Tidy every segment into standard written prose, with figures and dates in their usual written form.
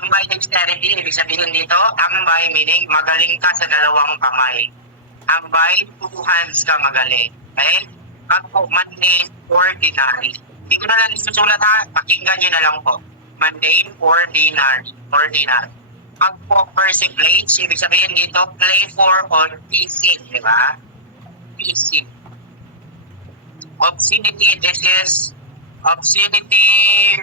Ambay dexterity, ibig sabihin dito, ambay meaning magaling ka sa dalawang kamay. Ambay, two hands ka magaling. Okay? Pagpo, mundane, ordinary. Hindi ko na lang isusulat ha, pakinggan nyo na lang po. Mundane, ordinary. Pagpo, persiflage, ibig sabihin dito, play for or teasing, di ba? Teasing. Obscenity, this is obscenity,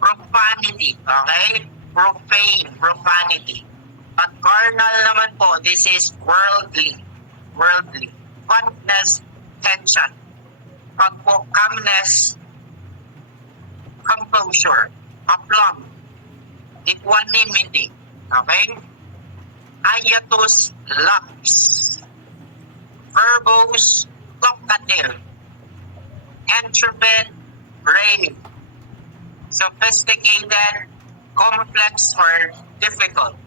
profanity, okay? Profane, profanity. At carnal naman po, this is worldly. Fondness, tension. Pag po, calmness, composure, aplomb, equanimity, okay? Hiatus, lapse. Verbose, talkative. Intrepid, brave. Sophisticated, complex, or difficult.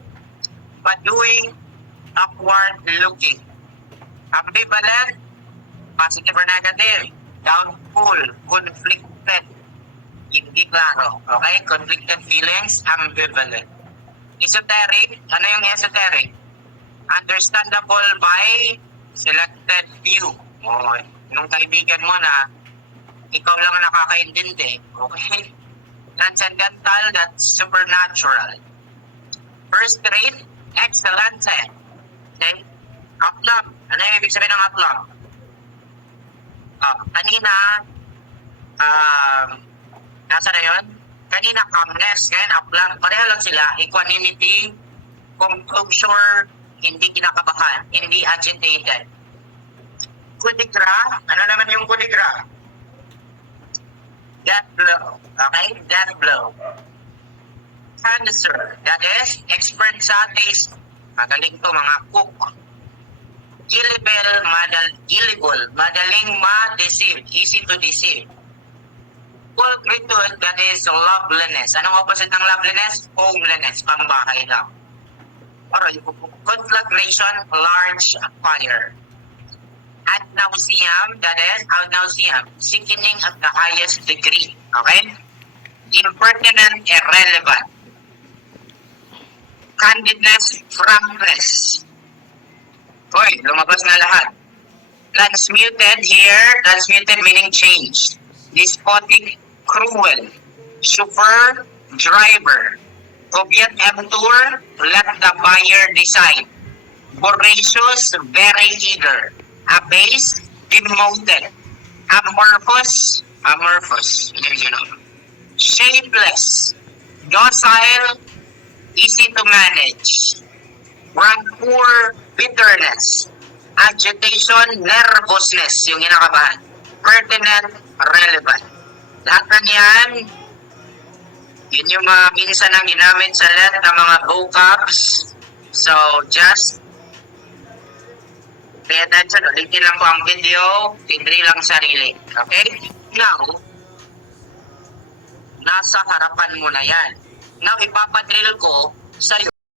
Paduing, upward looking. Ambivalent, positive or negative. Doubtful, conflicted. Hindi klaro. Okay? Conflicted feelings, ambivalent. Esoteric, ano yung esoteric? Understandable by selected few. O, yung kaibigan mo na ikaw lang nakakaintindi. Okay? Transcendental, that's supernatural. First rate, excellent. Okay? Aplomb. Ano yung ibig sabihin ng aplomb? Kanina, nasa na yun? Kanina, calmness. Ngayon, aplomb. Pareho lang sila. Equanimity, composure, hindi kinakabahan, hindi agitated. Coup de grace. Ano naman yung coup de grace? Death blow. Okay? Death blow. Cancer. That is, expert sa taste. Magaling to mga cook. Gullible. Madaling ma-deceive. Easy to deceive. Pulchritude. That is loveliness. Anong opposite ng loveliness? Homeliness. Pambahay lang. Alright. Conflagration. Large fire. Ad nauseam, that is, ad nauseam, sickening at the highest degree. Okay? Impertinent, irrelevant. Candidness, frankness. Hoy, lumabas na lahat. Transmuted here, transmuted meaning changed. Despotic, cruel. Chauffeur, driver. Objet emptor, let the buyer decide. Voracious, very eager. Abased, demoted. Amorphous, shapeless, docile, easy to manage. Rancor, bitterness. Agitation, nervousness, yung inakabahan. Pertinent, relevant. Lahat na yan, yun yung mga minsan ang ginamit sa lahat ng mga vocabs. So, just pay attention, ulitin lang ko ang video, tindri lang sarili. Okay? Now, nasa harapan mo na yan. Now, ipapadrill ko sa'yo.